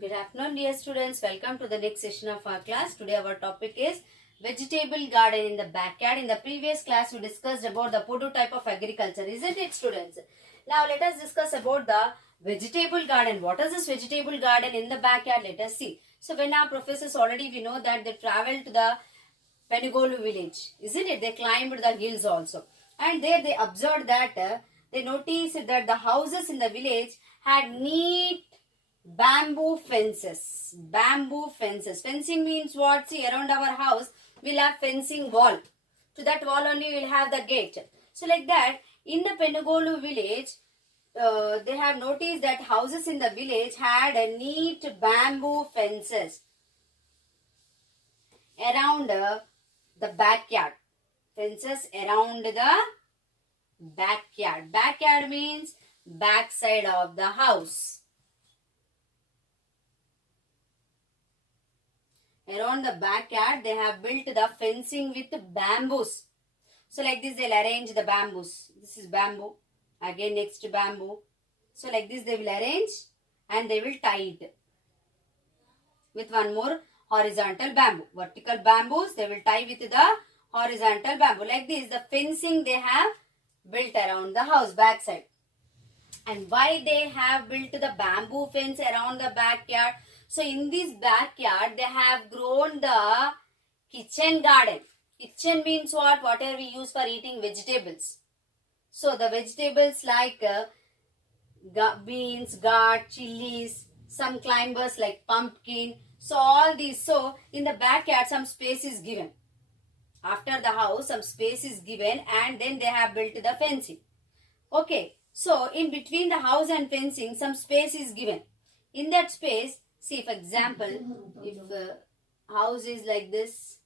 Good afternoon, dear students. Welcome to the next session of our class. Today our topic is vegetable garden in the backyard. In the previous class, we discussed about the Pudu type of agriculture, isn't it, students? Now let us discuss about the vegetable garden. What is this vegetable garden in the backyard? Let us see. So when our professors already we know that they traveled to the Penigolu village, isn't it? They climbed the hills also, and there they observed that they noticed that the houses in the village had neat bamboo fences. Bamboo fences. Fencing means what? See, around our house we'll have fencing wall. To that wall only we'll have the gate. So like that, in the Penugolu village, they have noticed that houses in the village had a neat bamboo fences around the backyard. Fences around the backyard. Backyard means backside of the house. Around the backyard, they have built the fencing with bamboos. So like this, they'll arrange the bamboos. This is bamboo. Again, next to bamboo. So like this, they will arrange and they will tie it with one more horizontal bamboo. Vertical bamboos, they will tie with the horizontal bamboo. Like this, the fencing they have built around the house, backside. And why they have built the bamboo fence around the backyard? So in this backyard, they have grown the kitchen garden. Kitchen means what? Whatever we use for eating vegetables. So the vegetables like beans, gourd, chilies, some climbers like pumpkin. So all these. So in the backyard, some space is given. After the house, some space is given and then they have built the fencing. Okay. So in between the house and fencing, some space is given. In that space, see, for example, if house is like this,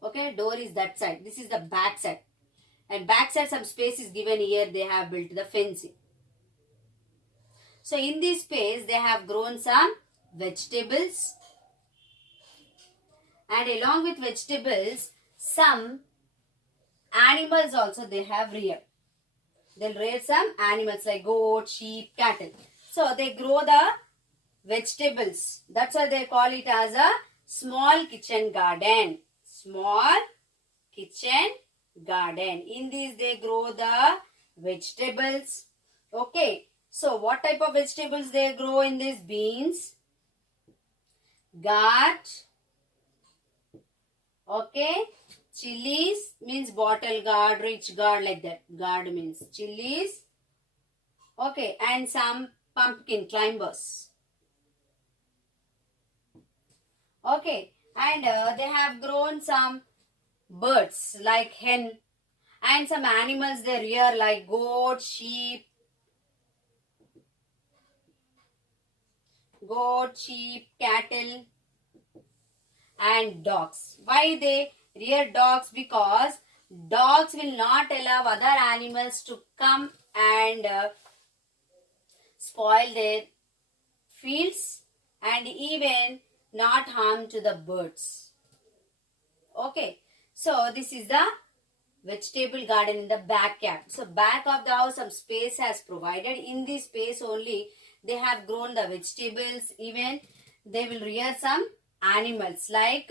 okay, door is that side. This is the back side. And back side some space is given here. They have built the fencing. So in this space, they have grown some vegetables. And along with vegetables, some animals also they have reared. They'll rear some animals like goat, sheep, cattle. So they grow the vegetables. That's why they call it as a small kitchen garden. Small kitchen garden. In this they grow the vegetables. Okay. So what type of vegetables they grow in this? Beans, gourd, okay, chilies means bottle gourd, rich gourd, like that. Gourd means chilies. Okay, and some pumpkin climbers. Okay, and they have grown some birds like hen and some animals they rear like goat, sheep, cattle and dogs. Why they rear dogs? Because dogs will not allow other animals to come and spoil their fields and even not harm to the birds. Okay, so this is the vegetable garden in the backyard. So back of the house some space has provided. In this space only they have grown the vegetables. Even they will rear some animals like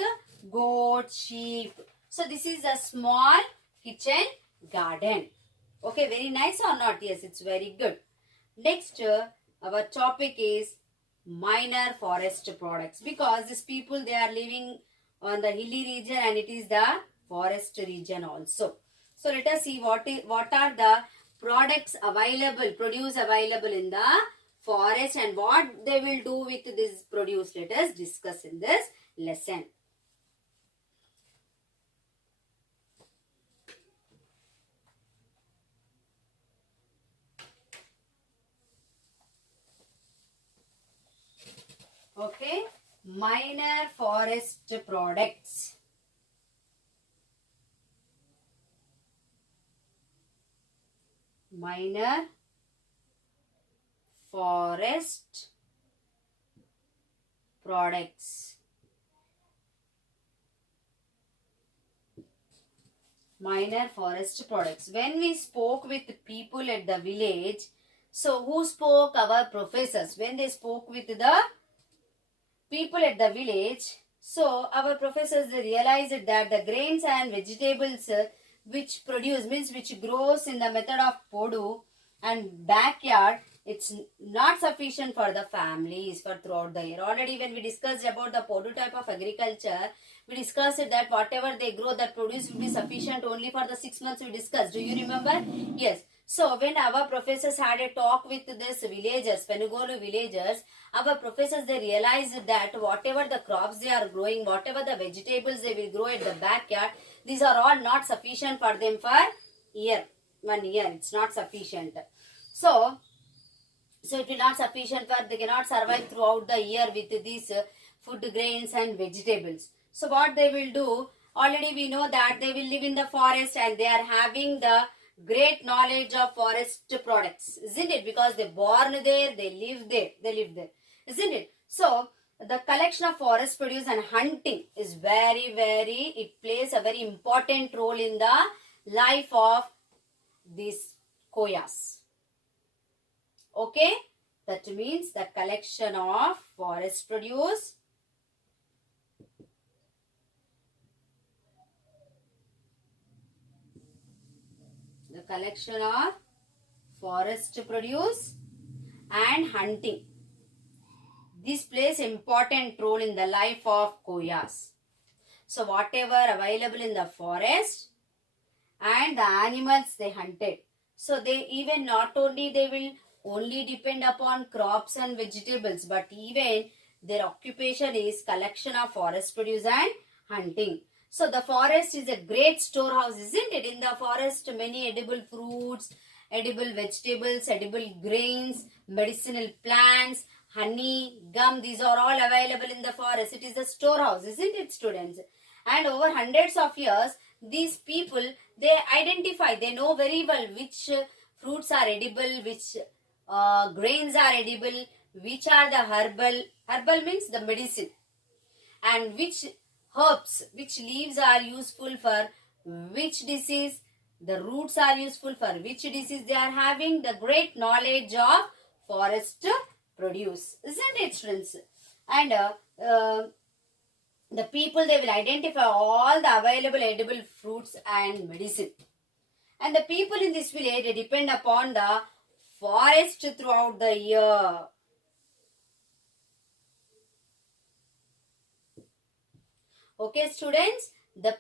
goat, sheep. So this is a small kitchen garden. Okay, very nice or not? Yes, it's very good. Next, our topic is minor forest products, because these people they are living on the hilly region and it is the forest region also. So let us see what are the products produce available in the forest and what they will do with this produce. Let us discuss in this lesson. Okay, minor forest products. Minor forest products. Minor forest products. When we spoke with people at the village, So who spoke? Our professors. When they spoke with the people at the village, so our professors, they realized that the grains and vegetables which produce, means which grows in the method of podu and backyard, it's not sufficient for the families for throughout the year. Already when we discussed about the podu type of agriculture, we discussed that whatever they grow, that produce will be sufficient only for the 6 months we discussed. Do you remember? Yes. So when our professors had a talk with these villagers, Penugolu villagers, our professors, they realized that whatever the crops they are growing, whatever the vegetables they will grow at the backyard, these are all not sufficient for them for year. 1 year, it's not sufficient. So it will not sufficient for, they cannot survive throughout the year with these food grains and vegetables. So what they will do, already we know that they will live in the forest and they are having the great knowledge of forest products, isn't it? Because they born there, they live there, isn't it? So the collection of forest produce and hunting is it plays a very important role in the life of these Koyas. Okay, that means the collection of forest produce and hunting. This plays important role in the life of Koyas. So whatever available in the forest and the animals they hunted. So they even not only they will only depend upon crops and vegetables, but even their occupation is collection of forest produce and hunting. So the forest is a great storehouse, isn't it? In the forest, many edible fruits, edible vegetables, edible grains, medicinal plants, honey, gum, these are all available in the forest. It is a storehouse, isn't it, students? And over hundreds of years, these people, they identify, they know very well which fruits are edible, which grains are edible, which are the herbal means the medicine, and which herbs, which leaves are useful for which disease, the roots are useful for which disease. They are having the great knowledge of forest produce, isn't it, students? And the people, they will identify all the available edible fruits and medicine. And the people in this village, they depend upon the forest throughout the year. Okay, students, the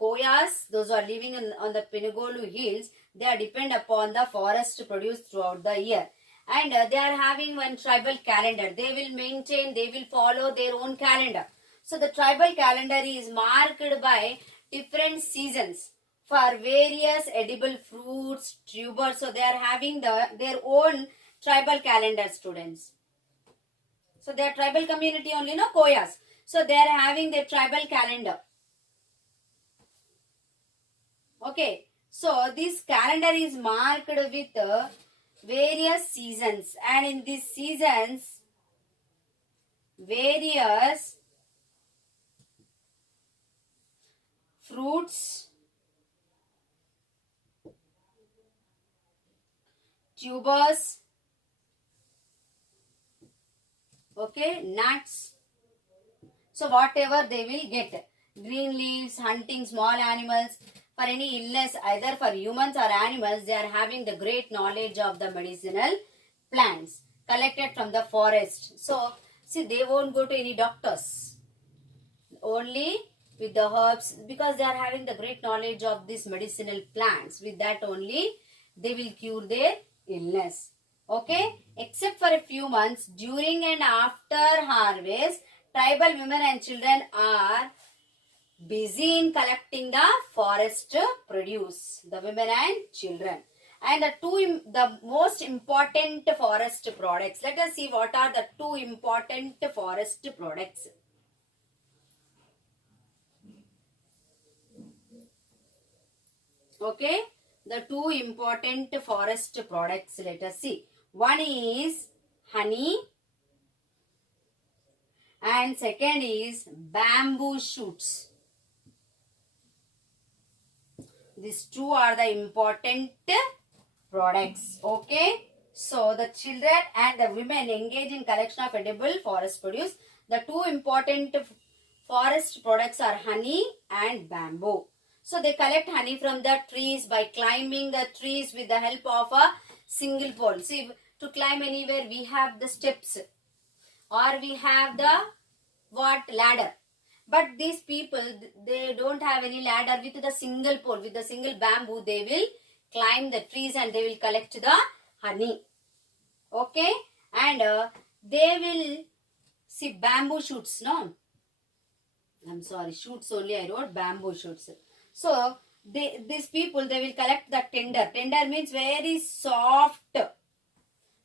Koyas, those who are living on the Penugolu hills, they are depend upon the forest produced throughout the year. And they are having one tribal calendar. They will follow their own calendar. So the tribal calendar is marked by different seasons for various edible fruits, tubers. So they are having their own tribal calendar, students. So they are tribal community only, no, Koyas. So they are having their tribal calendar. Okay. So this calendar is marked with various seasons. And in these seasons, various fruits, tubers, okay, nuts. So whatever they will get, green leaves, hunting small animals, for any illness, either for humans or animals, they are having the great knowledge of the medicinal plants collected from the forest. So, see, they won't go to any doctors. Only with the herbs, because they are having the great knowledge of these medicinal plants. With that only, they will cure their illness. Okay? Except for a few months, during and after harvest, tribal women and children are busy in collecting the forest produce, the women and children. And the most important forest products. Let us see what are the two important forest products. Okay, the two important forest products, let us see. One is honey and second is bamboo shoots. These two are the important products. Okay. So the children and the women engage in collection of edible forest produce. The two important forest products are honey and bamboo. So they collect honey from the trees by climbing the trees with the help of a single pole. See, to climb anywhere we have the steps or we have the what ladder. But these people, they don't have any ladder. With the single pole, with the single bamboo, they will climb the trees and they will collect the honey. Okay, and they will see bamboo shoots. No, I'm sorry, shoots only. I wrote bamboo shoots. So these people, they will collect the tender. Tender means very soft.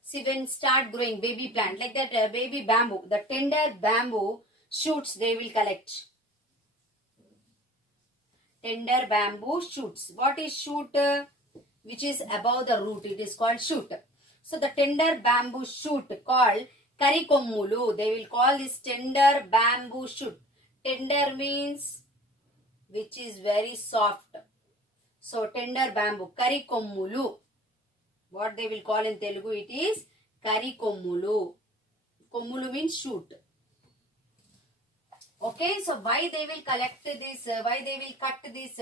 See, when start growing baby plant like that, baby bamboo, the tender bamboo shoots they will collect. Tender bamboo shoots. What is shoot? Which is above the root. It is called shoot. So the tender bamboo shoot called karikommulu. They will call this tender bamboo shoot. Tender means which is very soft. So tender bamboo, karikommulu. What they will call in Telugu, it is karikommulu. Kommulu means shoot. Okay, so why they will collect this, why they will cut this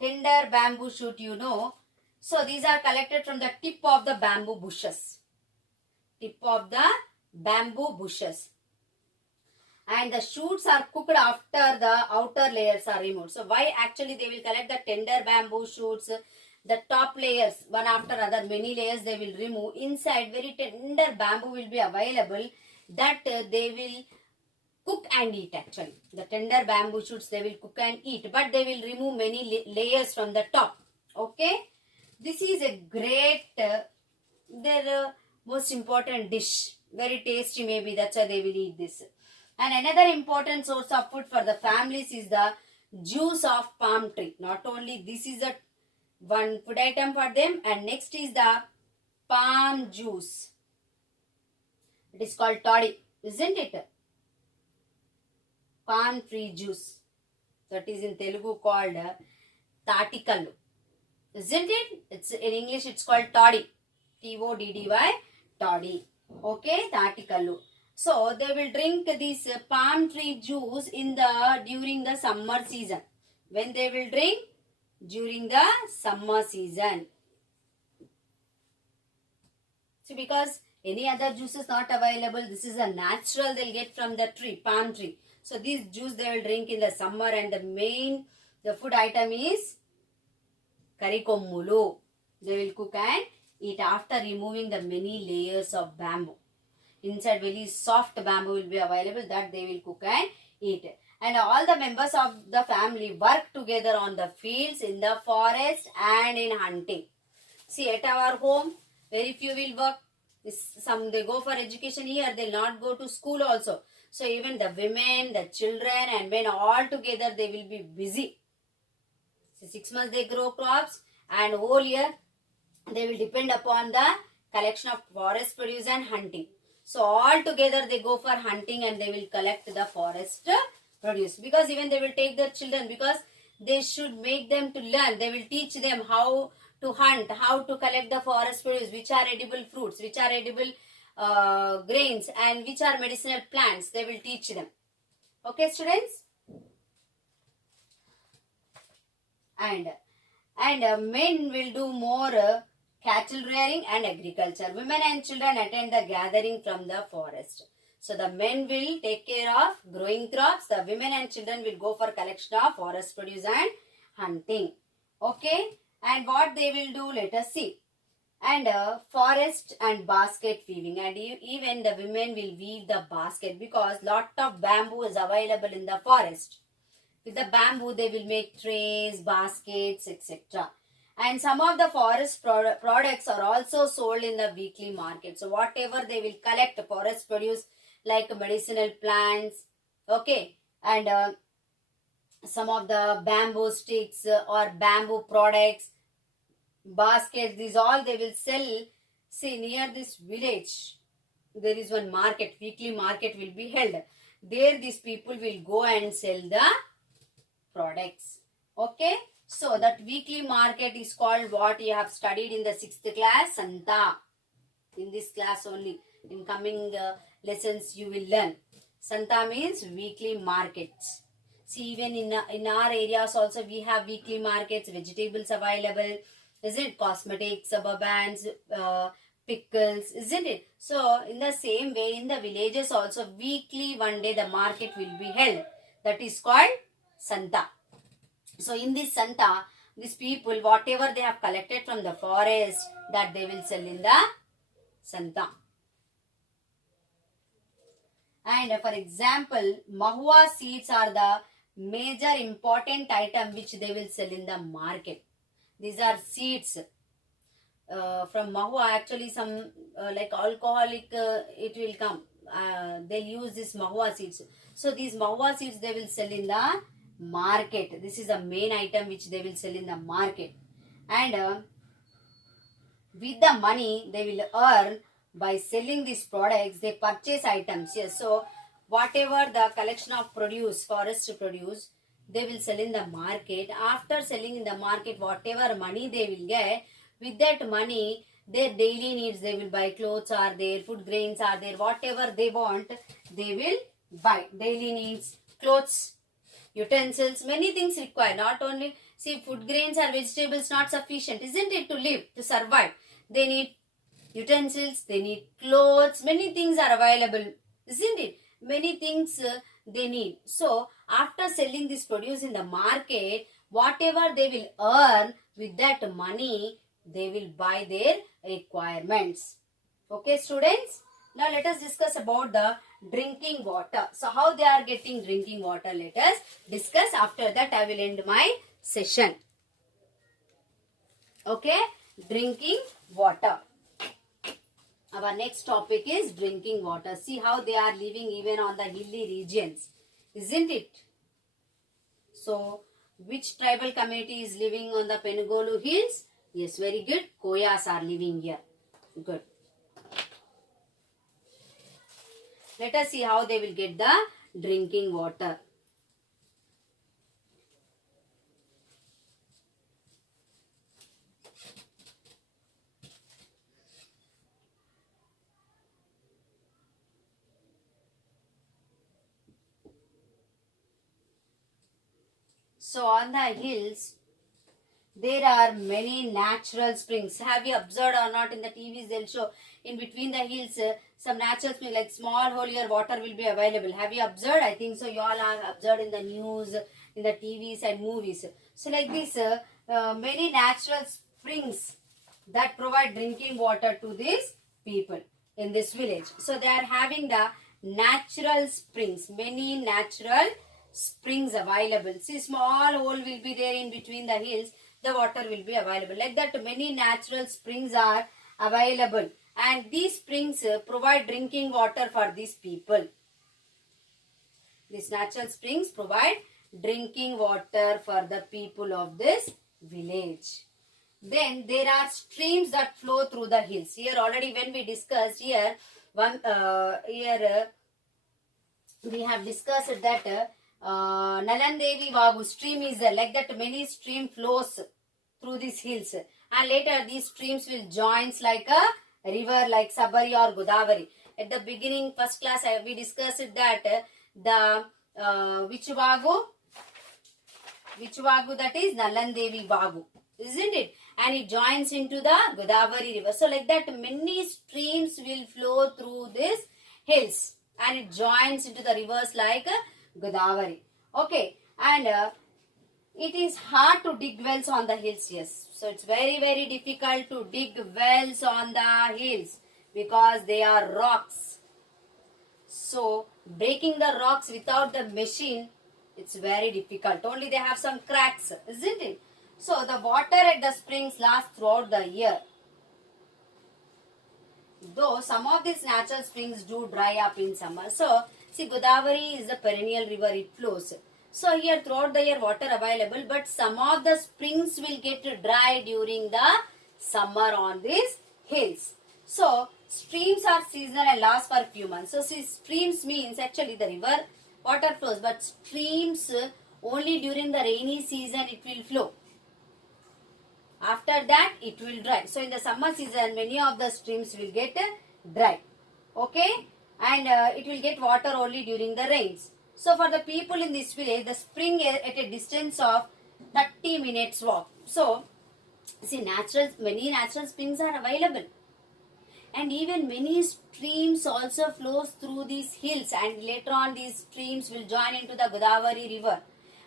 tender bamboo shoot, you know. So these are collected from the tip of the bamboo bushes. Tip of the bamboo bushes. And the shoots are cooked after the outer layers are removed. So why actually they will collect the tender bamboo shoots, the top layers, one after other, many layers they will remove. Inside very tender bamboo will be available that they will cook and eat actually. The tender bamboo shoots they will cook and eat, but they will remove many layers from the top. Okay. This is a great, their most important dish. Very tasty maybe, that's why they will eat this. And another important source of food for the families is the juice of palm tree. Not only this is a one food item for them, and next is the palm juice. It is called toddy, isn't it? Palm tree juice. That is in Telugu called tatikallu. Isn't it? It's in English it's called toddy. Toddy. Toddy. Okay, tatikallu. So they will drink this palm tree juice during the summer season. When they will drink? During the summer season. So because any other juice is not available, this is a natural they'll get from the tree, palm tree. So this juice they will drink in the summer, and the food item is karikommulu. They will cook and eat after removing the many layers of bamboo. Inside very soft bamboo will be available that they will cook and eat. And all the members of the family work together on the fields, in the forest and in hunting. See, at our home, very few will work. Some they go for education here, they'll not go to school also. So even the women, the children and men all together they will be busy. So 6 months they grow crops, and whole year they will depend upon the collection of forest produce and hunting. So all together they go for hunting and they will collect the forest produce. Because even they will take their children, because they should make them to learn. They will teach them how to hunt, how to collect the forest produce, which are edible fruits, which are edible grains, and which are medicinal plants. They will teach them. Okay, students? And men will do more cattle rearing and agriculture. Women and children attend the gathering from the forest. So the men will take care of growing crops. The women and children will go for collection of forest produce and hunting. Okay. And what they will do, let us see. And forest and basket weaving. And even the women will weave the basket, because lot of bamboo is available in the forest. With the bamboo, they will make trays, baskets, etc. And some of the forest products are also sold in the weekly market. So whatever they will collect, forest produce like medicinal plants, okay, and some of the bamboo sticks or bamboo products, baskets, these all they will sell. See, near this village, there is one market, weekly market will be held. There these people will go and sell the products. Okay. So that weekly market is called what you have studied in the 6th class, Santa. In this class only. In coming lessons you will learn. Santa means weekly markets. See, even in our areas also we have weekly markets, vegetables available, isn't it? Cosmetics, rubber bands, pickles, isn't it? So, in the same way, in the villages also, weekly one day the market will be held. That is called Santa. So, in this Santa, these people, whatever they have collected from the forest, that they will sell in the Santa. And for example, mahua seeds are the major important item which they will sell in the market. These are seeds from mahua. Actually, some like alcoholic, it will come. They'll use this mahua seeds. So these mahua seeds they will sell in the market. This is the main item which they will sell in the market. And with the money they will earn by selling these products, they purchase items. Yes, so whatever the collection of produce, forest produce, they will sell in the market. After selling in the market, whatever money they will get, with that money, their daily needs, they will buy. Clothes are there, food grains are there, whatever they want, they will buy. Daily needs, clothes, utensils, many things required. Not only, see, food grains or vegetables not sufficient, isn't it, to live, to survive. They need utensils, they need clothes, many things are available, isn't it? Many things they need. So, after selling this produce in the market, whatever they will earn with that money, they will buy their requirements. Okay, students? Now, let us discuss about the drinking water. So, how they are getting drinking water, let us discuss. After that, I will end my session. Okay, drinking water. Our next topic is drinking water. See how they are living even on the hilly regions, isn't it? So, which tribal community is living on the Penugolu hills? Yes, very good. Koyas are living here. Good. Let us see how they will get the drinking water. So on the hills, there are many natural springs. Have you observed or not? In the TVs they'll show in between the hills some natural springs, like small hole here water will be available. Have you observed? I think so. You all have observed in the news, in the TVs and movies. So like this, many natural springs that provide drinking water to these people in this village. So they are having the natural springs, many natural springs available. See, small hole will be there in between the hills, the water will be available. Like that, many natural springs are available, and these springs provide drinking water for these people. These natural springs provide drinking water for the people of this village. Then there are streams that flow through the hills. Here already when we discussed here, we have discussed that Nalandevi Vagu stream is there. Like that, many stream flows through these hills, and later these streams will join like a river, like Sabari or Godavari. At the beginning, first class, we discussed that the which Vagu, that is Nalandevi Vagu, isn't it? And it joins into the Godavari river. So like that, many streams will flow through these hills, and it joins into the rivers like Godavari. Okay, and it is hard to dig wells on the hills. Yes, so it's very, very difficult to dig wells on the hills because they are rocks. So breaking the rocks without the machine, it's very difficult. Only they have some cracks, isn't it? So the water at the springs lasts throughout the year. Though some of these natural springs do dry up in summer. So see, Godavari is a perennial river, it flows. So here throughout the year water available, but some of the springs will get dry during the summer on these hills. So streams are seasonal and last for a few months. So see, streams means actually the river water flows, but streams only during the rainy season it will flow. After that, it will dry. So in the summer season, many of the streams will get dry. Okay, and it will get water only during the rains. So for the people in this village, the spring is at a distance of 30 minutes walk. So see, many natural springs are available, and even many streams also flows through these hills, and later on these streams will join into the Godavari river.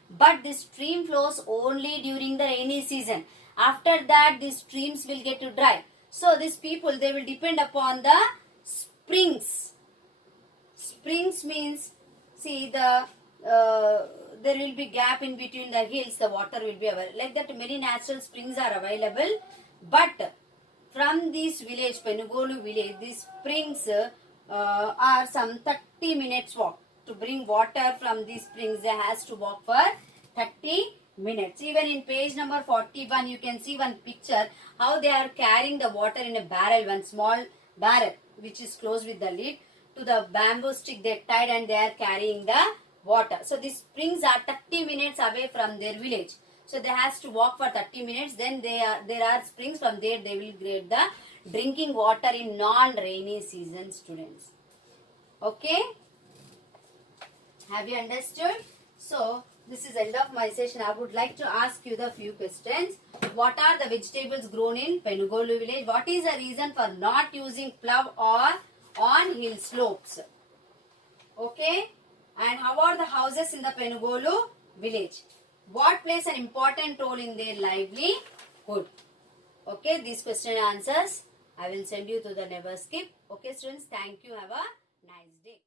But this stream flows only during the rainy season. After that, these streams will get to dry. So these people, they will depend upon the springs. Springs means, see, there will be gap in between the hills, the water will be available. Like that, many natural springs are available. But from this village, Penugolu village, these springs are some 30 minutes walk. To bring water from these springs, they has to walk for 30 minutes. Even in page number 41, you can see one picture how they are carrying the water in a barrel, one small barrel which is closed with the lid. To the bamboo stick they tied, and they are carrying the water. So these springs are 30 minutes away from their village. So they has to walk for 30 minutes. Then there are springs, from there they will get the drinking water in non-rainy season, students. Okay? Have you understood? So this is end of my session. I would like to ask you the few questions. What are the vegetables grown in Penugolu village? What is the reason for not using plough or on hill slopes? Okay? And how are the houses in the Penugolu village? What plays an important role in their livelihood? Okay, these question answers I will send you to the Never Skip. Okay, students, thank you. Have a nice day.